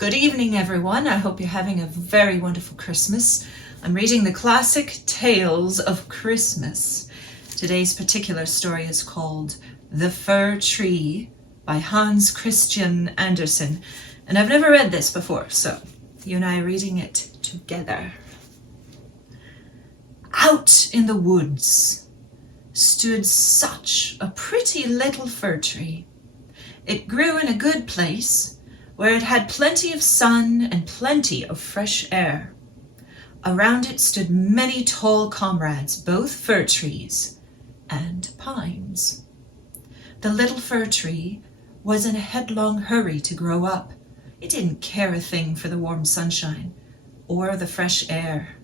Good evening, everyone. I hope you're having a very wonderful Christmas. I'm reading the classic Tales of Christmas. Today's particular story is called The Fir Tree by Hans Christian Andersen. And I've never read this before, so you and I are reading it together. Out in the woods stood such a pretty little fir tree. It grew in a good place, where it had plenty of sun and plenty of fresh air. Around it stood many tall comrades, both fir trees and pines. The little fir tree was in a headlong hurry to grow up. It didn't care a thing for the warm sunshine or the fresh air,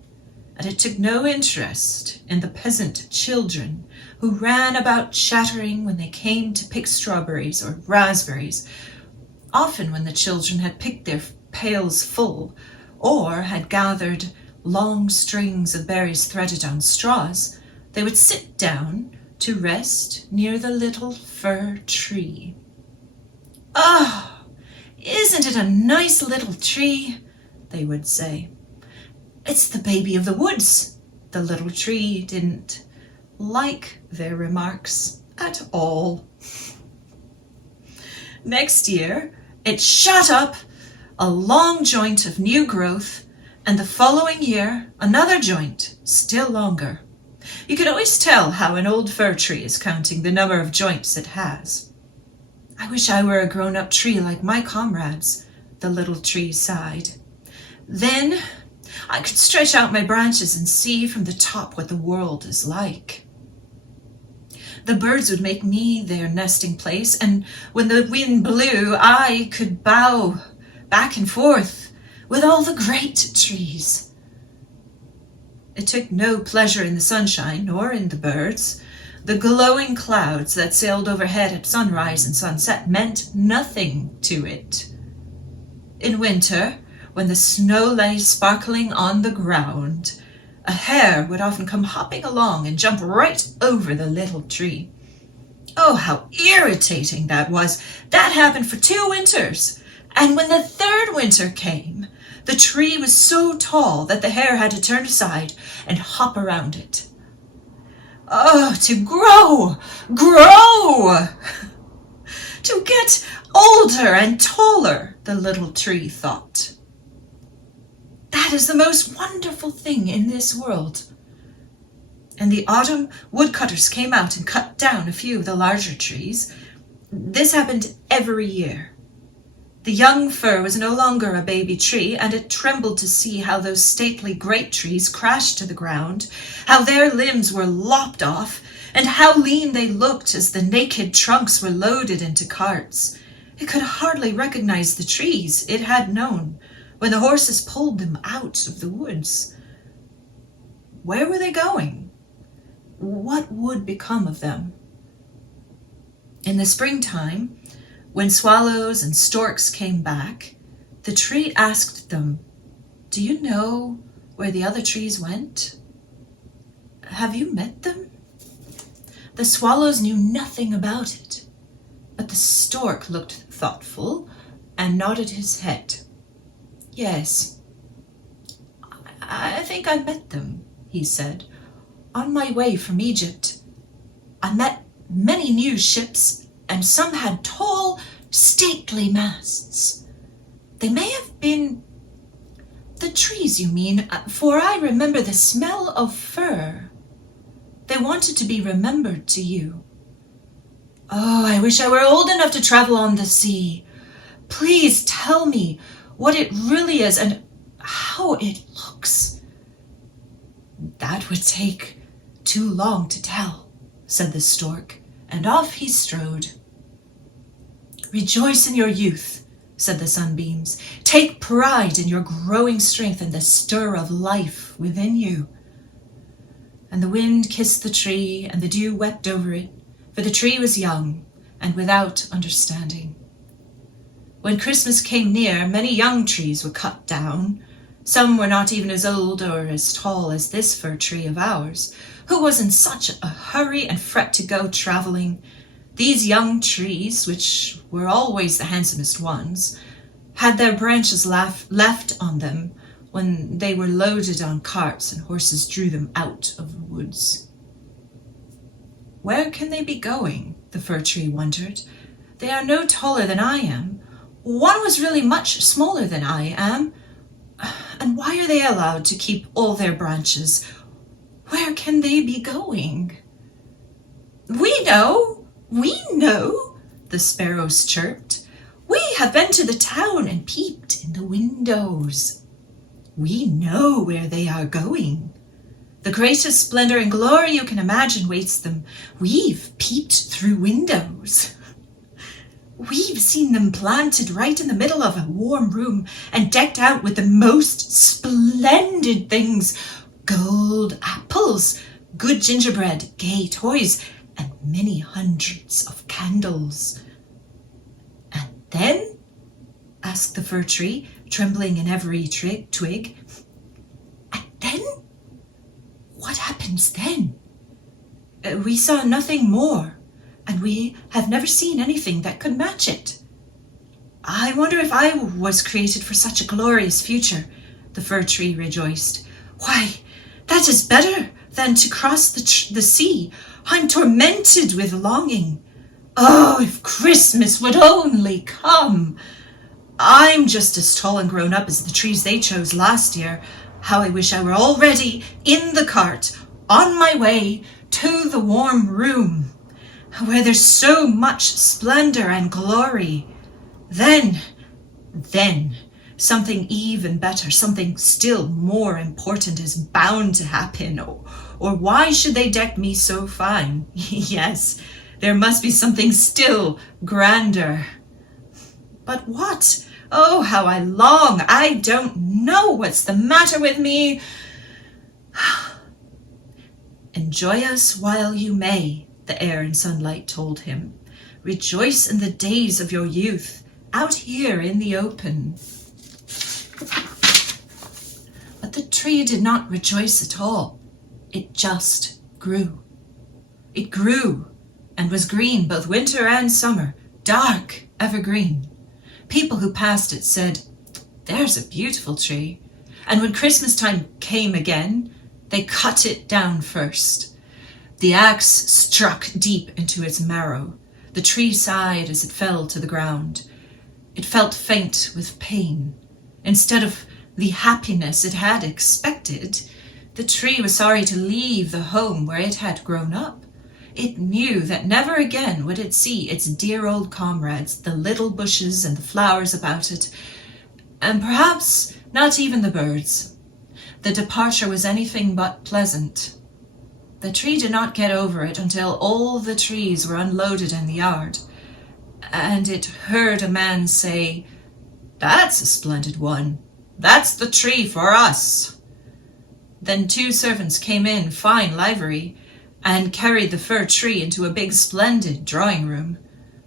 and it took no interest in the peasant children who ran about chattering when they came to pick strawberries or raspberries. Often when the children had picked their pails full or had gathered long strings of berries threaded on straws, they would sit down to rest near the little fir tree. "Oh, isn't it a nice little tree?" they would say. "It's the baby of the woods." The little tree didn't like their remarks at all. Next year, it shot up a long joint of new growth, and the following year, another joint, still longer. You can always tell how an old fir tree is counting the number of joints it has. "I wish I were a grown-up tree like my comrades," the little tree sighed. "Then I could stretch out my branches and see from the top what the world is like. The birds would make me their nesting place, and when the wind blew, I could bow back and forth with all the great trees." It took no pleasure in the sunshine nor in the birds. The glowing clouds that sailed overhead at sunrise and sunset meant nothing to it. In winter, when the snow lay sparkling on the ground, a hare would often come hopping along and jump right over the little tree. Oh, how irritating that was! That happened for 2 winters. And when the 3rd winter came, the tree was so tall that the hare had to turn aside and hop around it. Oh, to grow! To get older and taller, the little tree thought. That is the most wonderful thing in this world. In the autumn, woodcutters came out and cut down a few of the larger trees. This happened every year. The young fir was no longer a baby tree, and it trembled to see how those stately great trees crashed to the ground, how their limbs were lopped off, and how lean they looked as the naked trunks were loaded into carts. It could hardly recognize the trees it had known when the horses pulled them out of the woods. Where were they going? What would become of them? In the springtime, when swallows and storks came back, the tree asked them, "Do you know where the other trees went? Have you met them?" The swallows knew nothing about it, but the stork looked thoughtful and nodded his head. "Yes, I think I met them," he said. "On my way from Egypt, I met many new ships, and some had tall, stately masts. They may have been the trees, you mean, for I remember the smell of fir. They wanted to be remembered to you. Oh, I wish I were old enough to travel on the sea. Please tell me what it really is and how it looks." "That would take too long to tell," said the stork, and off he strode. "Rejoice in your youth," said the sunbeams. "Take pride in your growing strength and the stir of life within you." And the wind kissed the tree, and the dew wept over it, for the tree was young and without understanding. When Christmas came near, many young trees were cut down. Some were not even as old or as tall as this fir tree of ours. Who was in such a hurry and fret to go traveling? These young trees, which were always the handsomest ones, had their branches left on them when they were loaded on carts and horses drew them out of the woods. Where can they be going? The fir tree wondered. They are no taller than I am. One was really much smaller than I am. And why are they allowed to keep all their branches? Where can they be going? We know, the sparrows chirped. We have been to the town and peeped in the windows. We know where they are going. The greatest splendor and glory you can imagine waits them. We've peeped through windows. We've seen them planted right in the middle of a warm room and decked out with the most splendid things. Gold apples, good gingerbread, gay toys, and many hundreds of candles. And then? Asked the fir tree, trembling in every twig. And then? What happens then? We saw nothing more. And we have never seen anything that could match it. I wonder if I was created for such a glorious future, the fir tree rejoiced. Why, that is better than to cross the sea. I'm tormented with longing. Oh, if Christmas would only come. I'm just as tall and grown up as the trees they chose last year. How I wish I were already in the cart, on my way to the warm room, where there's so much splendor and glory. Then, something even better, something still more important is bound to happen. Or why should they deck me so fine? Yes, there must be something still grander. But what? Oh, how I long! I don't know what's the matter with me. Enjoy us while you may, the air and sunlight told him. Rejoice in the days of your youth, out here in the open. But the tree did not rejoice at all. It just grew. It grew and was green both winter and summer, dark evergreen. People who passed it said, "There's a beautiful tree." And when Christmas time came again, they cut it down first. The axe struck deep into its marrow. The tree sighed as it fell to the ground. It felt faint with pain. Instead of the happiness it had expected, the tree was sorry to leave the home where it had grown up. It knew that never again would it see its dear old comrades, the little bushes and the flowers about it, and perhaps not even the birds. The departure was anything but pleasant. The tree did not get over it until all the trees were unloaded in the yard, and it heard a man say, "That's a splendid one. That's the tree for us." Then 2 servants came in fine livery and carried the fir tree into a big splendid drawing room.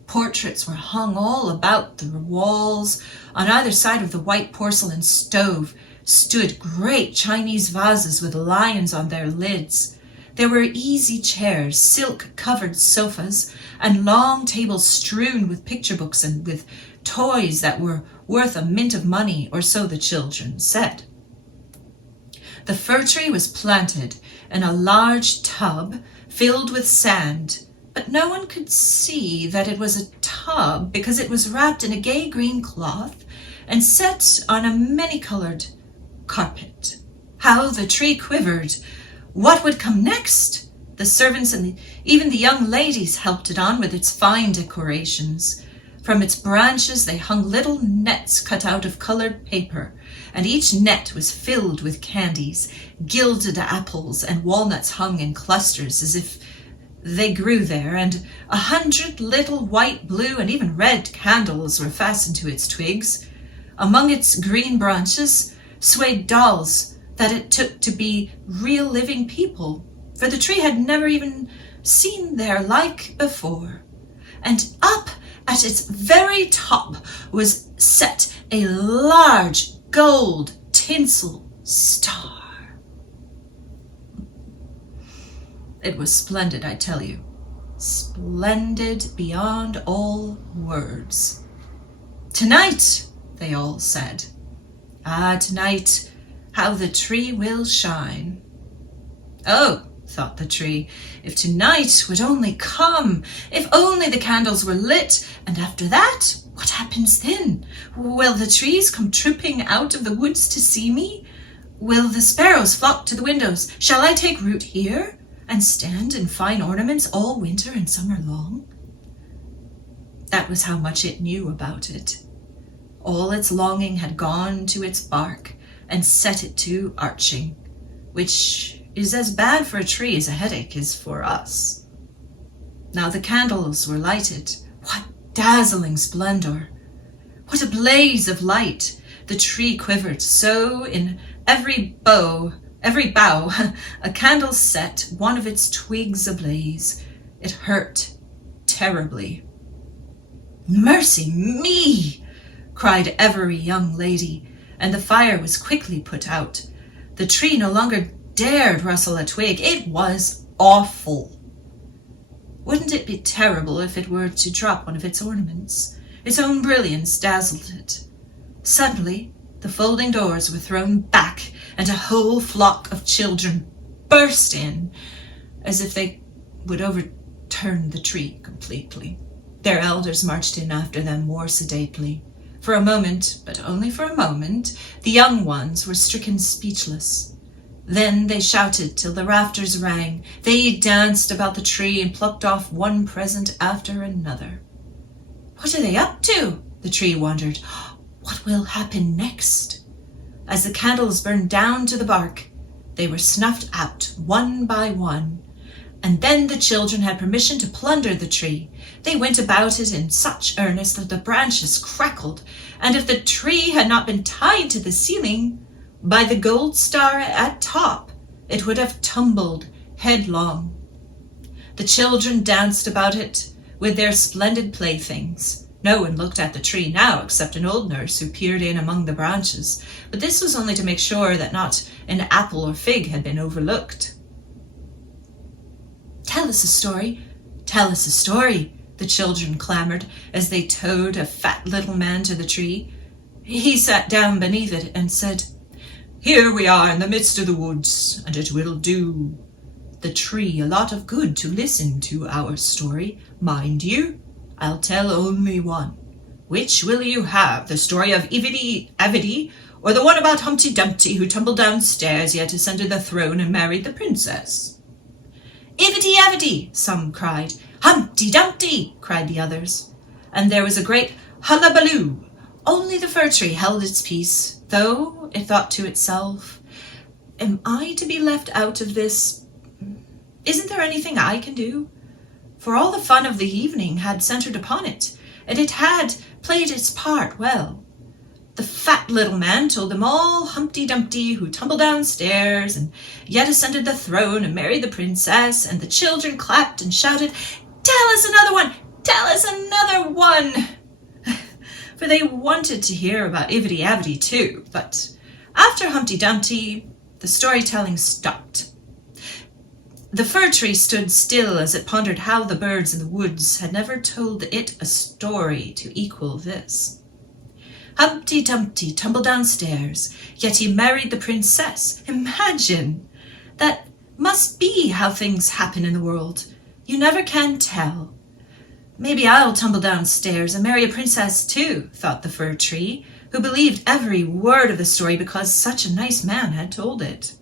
Portraits were hung all about the walls. On either side of the white porcelain stove stood great Chinese vases with lions on their lids. There were easy chairs, silk-covered sofas, and long tables strewn with picture books and with toys that were worth a mint of money, or so the children said. The fir tree was planted in a large tub filled with sand, but no one could see that it was a tub because it was wrapped in a gay green cloth and set on a many-colored carpet. How the tree quivered! What would come next? The servants and even the young ladies helped it on with its fine decorations. From its branches they hung little nets cut out of colored paper, and each net was filled with candies. Gilded apples and walnuts hung in clusters as if they grew there, and 100 little white, blue, and even red candles were fastened to its twigs. Among its green branches swayed dolls that it took to be real living people, for the tree had never even seen their like before. And up at its very top was set a large gold tinsel star. It was splendid, I tell you. Splendid beyond all words. "Tonight," they all said. Ah, tonight, how the tree will shine. Oh, thought the tree, if tonight would only come, if only the candles were lit, and after that, what happens then? Will the trees come trooping out of the woods to see me? Will the sparrows flock to the windows? Shall I take root here and stand in fine ornaments all winter and summer long? That was how much it knew about it. All its longing had gone to its bark and set it to arching, which is as bad for a tree as a headache is for us. Now the candles were lighted. What dazzling splendor! What a blaze of light! The tree quivered so in every bough, a candle set one of its twigs ablaze. It hurt terribly. Mercy me! Cried every young lady, and the fire was quickly put out. The tree no longer dared rustle a twig. It was awful. Wouldn't it be terrible if it were to drop one of its ornaments? Its own brilliance dazzled it. Suddenly, the folding doors were thrown back, and a whole flock of children burst in, as if they would overturn the tree completely. Their elders marched in after them more sedately. For a moment, but only for a moment, the young ones were stricken speechless. Then they shouted till the rafters rang. They danced about the tree and plucked off one present after another. What are they up to? The tree wondered. What will happen next? As the candles burned down to the bark, they were snuffed out one by one. And then the children had permission to plunder the tree. They went about it in such earnest that the branches crackled, and if the tree had not been tied to the ceiling by the gold star at top, it would have tumbled headlong. The children danced about it with their splendid playthings. No one looked at the tree now except an old nurse who peered in among the branches, but this was only to make sure that not an apple or fig had been overlooked. Tell us a story, tell us a story, the children clamored as they towed a fat little man to the tree. He sat down beneath it and said, Here we are in the midst of the woods, and it will do the tree a lot of good to listen to our story. Mind you, I'll tell only one. Which will you have, the story of Ivedy Avedy, or the one about Humpty Dumpty who tumbled downstairs yet ascended the throne and married the princess? Ivedy Avedy, some cried. Humpty Dumpty, cried the others. And there was a great hullabaloo. Only the fir tree held its peace, though it thought to itself, Am I to be left out of this? Isn't there anything I can do? For all the fun of the evening had centered upon it, and it had played its part well. The fat little man told them all Humpty Dumpty who tumbled downstairs and yet ascended the throne and married the princess, and the children clapped and shouted, Tell us another one! Tell us another one! For they wanted to hear about Ivedy Avedy too, but after Humpty Dumpty, the storytelling stopped. The fir tree stood still as it pondered how the birds in the woods had never told it a story to equal this. Humpty Dumpty tumbled downstairs, yet he married the princess. Imagine! That must be how things happen in the world. You never can tell. Maybe I'll tumble downstairs and marry a princess too, thought the fir tree, who believed every word of the story because such a nice man had told it.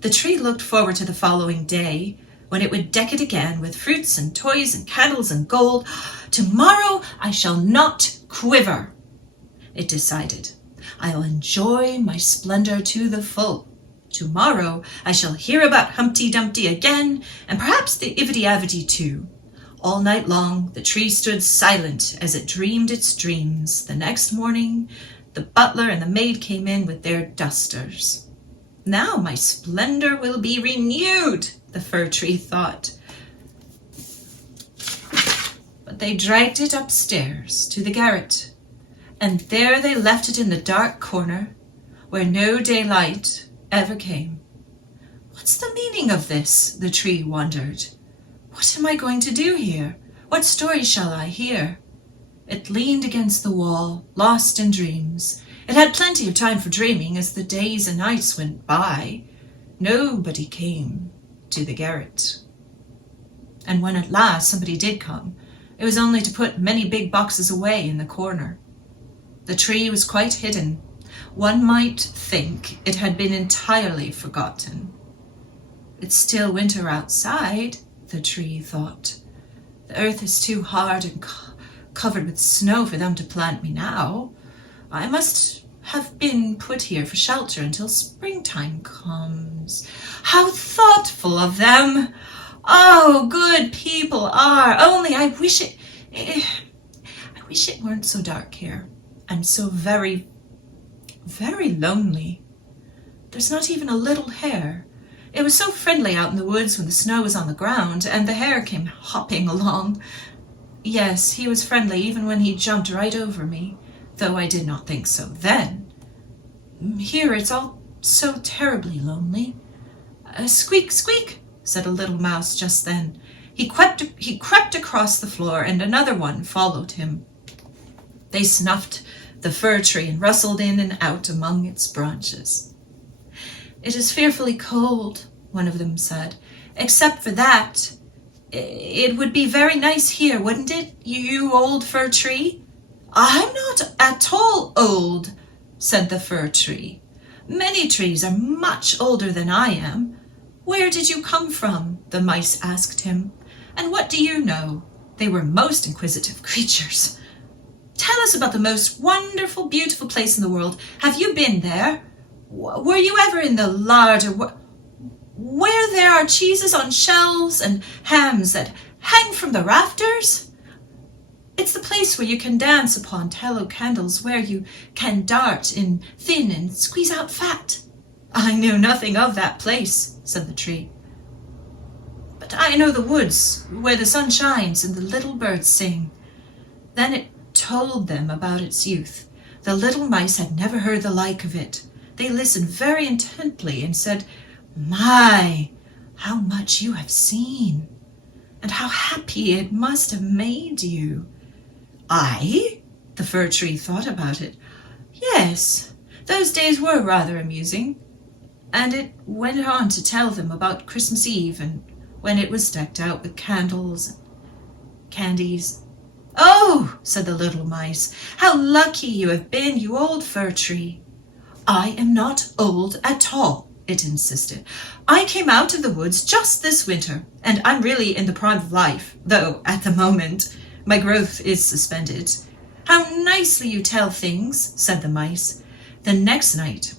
The tree looked forward to the following day, when it would deck it again with fruits and toys and candles and gold. Tomorrow I shall not quiver, it decided. I'll enjoy my splendor to the full. Tomorrow I shall hear about Humpty Dumpty again, and perhaps the Ivedy Avedy too. All night long the tree stood silent as it dreamed its dreams. The next morning the butler and the maid came in with their dusters. Now my splendor will be renewed, the fir tree thought. But they dragged it upstairs to the garret, and there they left it in the dark corner where no daylight ever came. What's the meaning of this? The tree wondered. What am I going to do here? What story shall I hear? It leaned against the wall, lost in dreams. It had plenty of time for dreaming as the days and nights went by. Nobody came to the garret. And when at last somebody did come, it was only to put many big boxes away in the corner. The tree was quite hidden. One might think it had been entirely forgotten. It's still winter outside, the tree thought. The earth is too hard and covered with snow for them to plant me now. I must have been put here for shelter until springtime comes. How thoughtful of them! Oh, good people are. Only I wish it weren't so dark here and so very, very lonely. There's not even a little hare. It was so friendly out in the woods when the snow was on the ground and the hare came hopping along. Yes, he was friendly even when he jumped right over me, though I did not think so then. Here it's all so terribly lonely. Squeak, squeak, said a little mouse just then. He crept across the floor, and another one followed him. They snuffed the fir tree and rustled in and out among its branches. It is fearfully cold, one of them said. Except for that, it would be very nice here, wouldn't it, you old fir tree? I'm not at all old, said the fir tree. Many trees are much older than I am. Where did you come from? The mice asked him. And what do you know? They were most inquisitive creatures. Tell us about the most wonderful, beautiful place in the world. Have you been there? Were you ever in the larder where there are cheeses on shelves and hams that hang from the rafters? It's the place where you can dance upon tallow candles, where you can dart in thin and squeeze out fat. I knew nothing of that place, said the tree. But I know the woods, where the sun shines and the little birds sing. Then it told them about its youth. The little mice had never heard the like of it. They listened very intently and said, My, how much you have seen, and how happy it must have made you. I? The fir tree thought about it. Yes, those days were rather amusing. And it went on to tell them about Christmas Eve and when it was decked out with candles and candies. Oh, said the little mice, how lucky you have been, you old fir tree. I am not old at all, it insisted. I came out of the woods just this winter, and I'm really in the prime of life, though at the moment my growth is suspended. How nicely you tell things, said the mice. The next night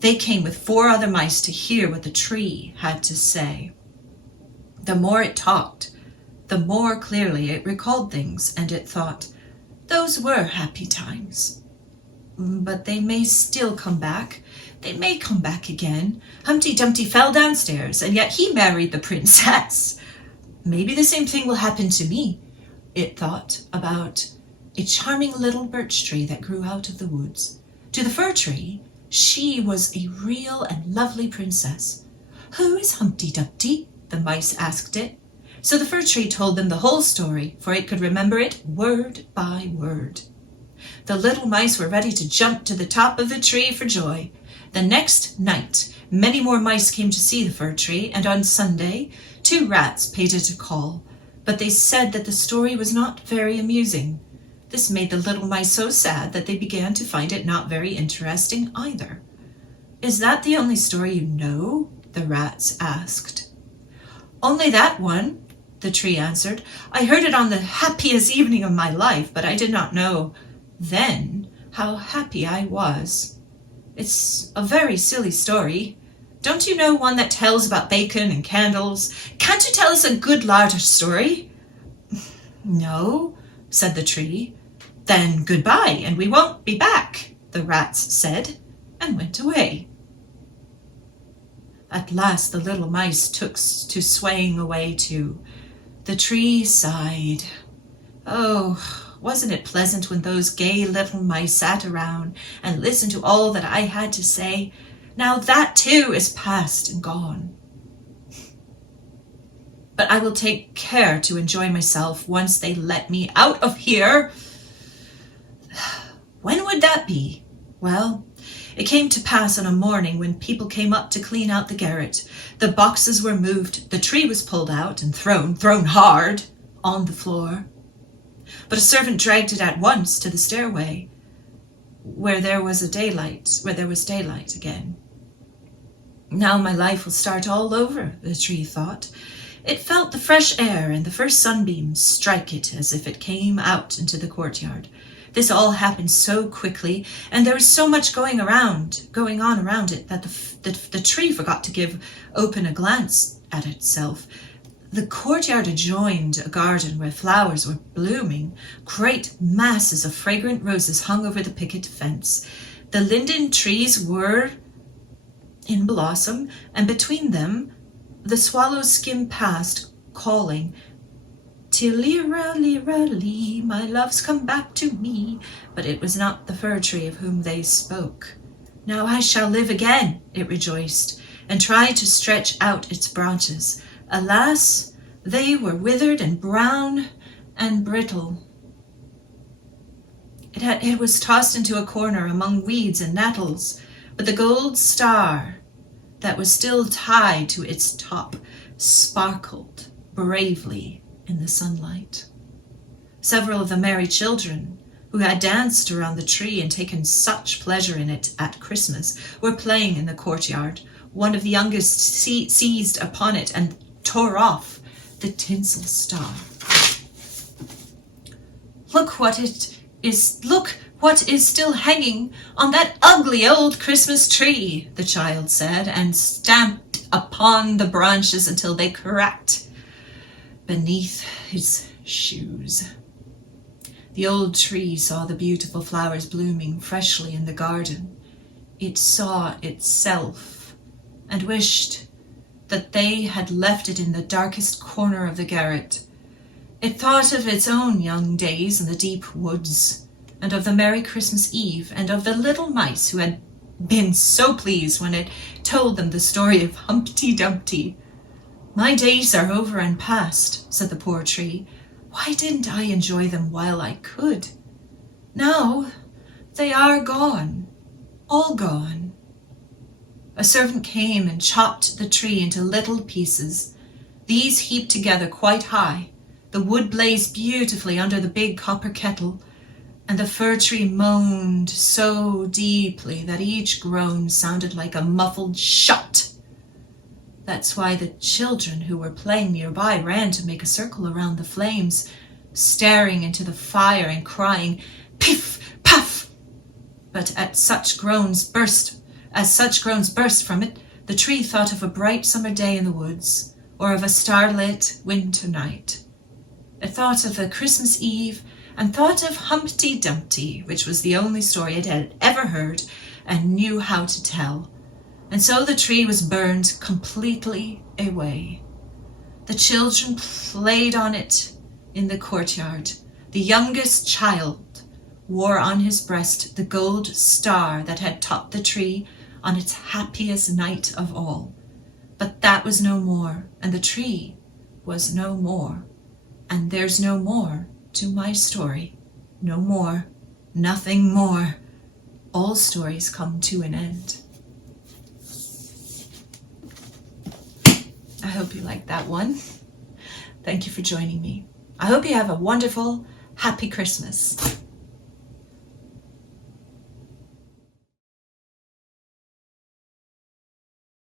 they came with 4 other mice to hear what the tree had to say. The more it talked, the more clearly it recalled things, and it thought, those were happy times. But they may still come back. They may come back again. Humpty Dumpty fell downstairs, and yet he married the princess. Maybe the same thing will happen to me, it thought about a charming little birch tree that grew out of the woods. To the fir tree, she was a real and lovely princess. Who is Humpty Dumpty? The mice asked it. So the fir tree told them the whole story, for it could remember it word by word. The little mice were ready to jump to the top of the tree for joy. The next night, many more mice came to see the fir tree, and on Sunday, 2 rats paid it a call. But they said that the story was not very amusing. This made the little mice so sad that they began to find it not very interesting either. Is that the only story you know? The rats asked. Only that one, the tree answered. I heard it on the happiest evening of my life, but I did not know then how happy I was. It's a very silly story. Don't you know one that tells about bacon and candles? Can't you tell us a good larder story? No, said the tree. Then goodbye, and we won't be back, the rats said, and went away. At last the little mice took to swaying away too. The tree sighed. Oh, wasn't it pleasant when those gay little mice sat around and listened to all that I had to say? Now that too is past and gone. But I will take care to enjoy myself once they let me out of here. that be? Well, it came to pass on a morning when people came up to clean out the garret. The boxes were moved, the tree was pulled out and thrown hard, on the floor. But a servant dragged it at once to the stairway, where there was daylight again. Now my life will start all over, the tree thought. It felt the fresh air and the first sunbeams strike it as if it came out into the courtyard. This all happened so quickly, and there was so much going on around it, that the tree forgot to give open a glance at itself. The courtyard adjoined a garden where flowers were blooming. Great masses of fragrant roses hung over the picket fence. The linden trees were in blossom, and between them the swallows skimmed past, calling, "Tee-lira-lira-lee, my love's come back to me." But it was not the fir tree of whom they spoke. "Now I shall live again," it rejoiced, and tried to stretch out its branches. Alas, they were withered and brown and brittle. It was tossed into a corner among weeds and nettles, but the gold star that was still tied to its top sparkled bravely in the sunlight. Several of the merry children, who had danced around the tree and taken such pleasure in it at Christmas, were playing in the courtyard. One of the youngest seized upon it and tore off the tinsel star. Look what is still hanging on that ugly old Christmas tree," the child said, and stamped upon the branches until they cracked beneath his shoes. The old tree saw the beautiful flowers blooming freshly in the garden. It saw itself and wished that they had left it in the darkest corner of the garret. It thought of its own young days in the deep woods, and of the merry Christmas Eve, and of the little mice who had been so pleased when it told them the story of Humpty Dumpty. "My days are over and past," said the poor tree. "Why didn't I enjoy them while I could? Now they are gone, all gone." A servant came and chopped the tree into little pieces. These heaped together quite high. The wood blazed beautifully under the big copper kettle, and the fir tree moaned so deeply that each groan sounded like a muffled shot. That's why the children who were playing nearby ran to make a circle around the flames, staring into the fire and crying, "Piff, puff!" But as such groans burst from it, the tree thought of a bright summer day in the woods, or of a starlit winter night. It thought of the Christmas Eve, and thought of Humpty Dumpty, which was the only story it had ever heard and knew how to tell. And so the tree was burned completely away. The children played on it in the courtyard. The youngest child wore on his breast the gold star that had topped the tree on its happiest night of all. But that was no more, and the tree was no more. And there's no more to my story. No more, nothing more. All stories come to an end. I hope you liked that one. Thank you for joining me. I hope you have a wonderful, happy Christmas.